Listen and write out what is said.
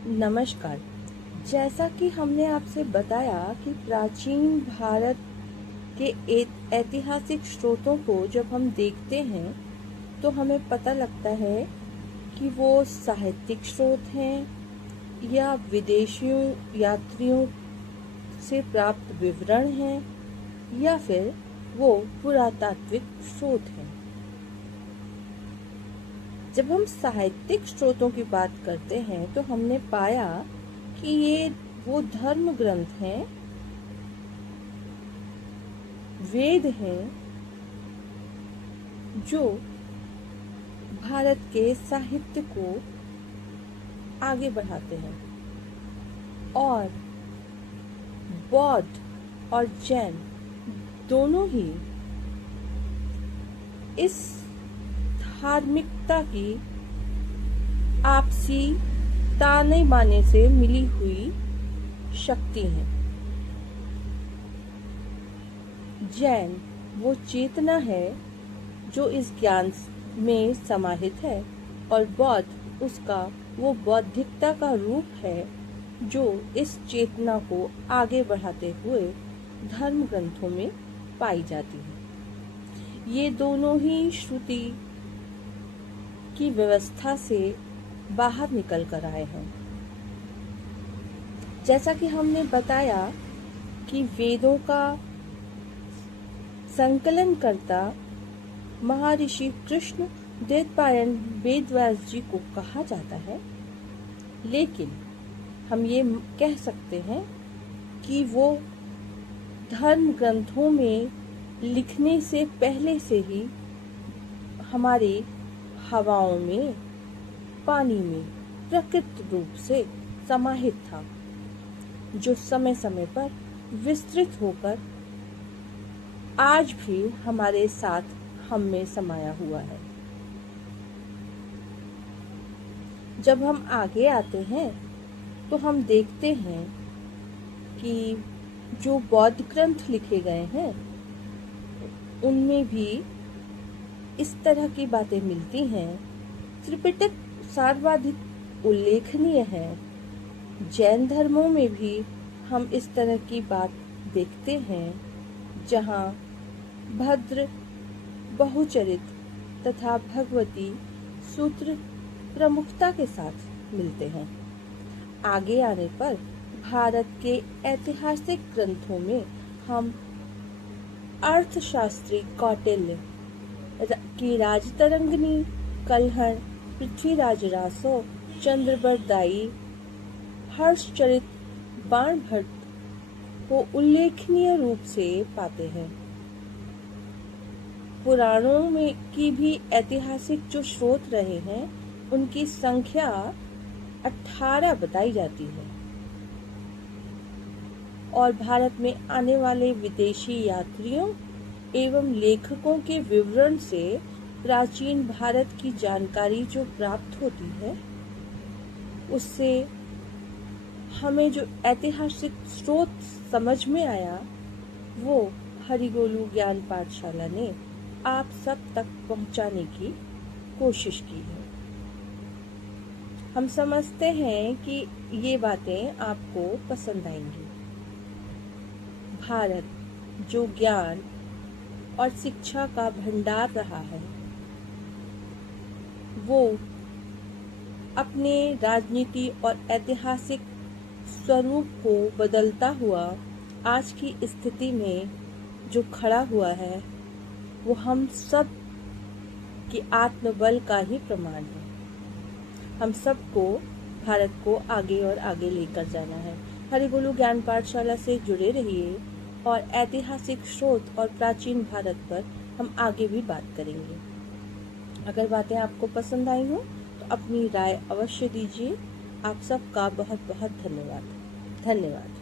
नमस्कार। जैसा कि हमने आपसे बताया कि प्राचीन भारत के ऐतिहासिक स्रोतों को जब हम देखते हैं तो हमें पता लगता है कि वो साहित्यिक स्रोत हैं या विदेशियों यात्रियों से प्राप्त विवरण हैं या फिर वो पुरातात्विक स्रोत हैं। जब हम साहित्यिक स्रोतों की बात करते हैं तो हमने पाया कि ये वो धर्म ग्रंथ हैं, वेद हैं जो भारत के साहित्य को आगे बढ़ाते हैं। और बौद्ध और जैन दोनों ही इस धार्मिकता की आपसी ताने बाने से मिली हुई शक्ति है। जैन वो चेतना है जो इस ज्ञान में समाहित है और बौद्ध उसका वो बौद्धिकता का रूप है जो इस चेतना को आगे बढ़ाते हुए धर्म ग्रंथों में पाई जाती है। ये दोनों ही श्रुति की व्यवस्था से बाहर निकल कर आए हैं। जैसा कि हमने बताया कि वेदों का संकलन करता महर्षि कृष्ण द्वैपायन वेदव्यास जी को कहा जाता है, लेकिन हम ये कह सकते हैं कि वो धर्म ग्रंथों में लिखने से पहले से ही हमारी हवाओं में, पानी में प्रकृति रूप से समाहित था, जो समय समय पर विस्तृत होकर आज भी हमारे साथ हम में समाया हुआ है। जब हम आगे आते हैं तो हम देखते हैं कि जो बौद्ध ग्रंथ लिखे गए हैं उनमें भी इस तरह की बातें मिलती हैं। त्रिपिटक सर्वाधिक उल्लेखनीय है। जैन धर्मों में भी हम इस तरह की बात देखते हैं, जहाँ भद्र, बहुचरित तथा भगवती सूत्र प्रमुखता के साथ मिलते हैं। आगे आने पर भारत के ऐतिहासिक ग्रंथों में हम अर्थशास्त्री कौटिल्य की राजतरंगिणी, कल्हण, पृथ्वीराज रासो, चंद्रबरदाई, हर्षचरित, बाणभट्ट को उल्लेखनीय रूप से पाते हैं। पुराणों में की भी ऐतिहासिक जो स्रोत रहे हैं उनकी संख्या 18 बताई जाती है और भारत में आने वाले विदेशी यात्रियों एवं लेखकों के विवरण से प्राचीन भारत की जानकारी जो प्राप्त होती है उससे हमें जो ऐतिहासिक स्रोत समझ में आया वो हरिगोलू ज्ञान पाठशाला ने आप सब तक पहुंचाने की कोशिश की है। हम समझते हैं कि ये बातें आपको पसंद आएंगी। भारत जो ज्ञान और शिक्षा का भंडार रहा है वो अपने राजनीति और ऐतिहासिक स्वरूप को बदलता हुआ आज की स्थिति में जो खड़ा हुआ है वो हम सब की आत्मबल का ही प्रमाण है। हम सबको भारत को आगे और आगे लेकर जाना है। हरिगोलू ज्ञान पाठशाला से जुड़े रहिए और ऐतिहासिक स्रोत और प्राचीन भारत पर हम आगे भी बात करेंगे। अगर बातें आपको पसंद आई हो तो अपनी राय अवश्य दीजिए। आप सबका बहुत बहुत धन्यवाद।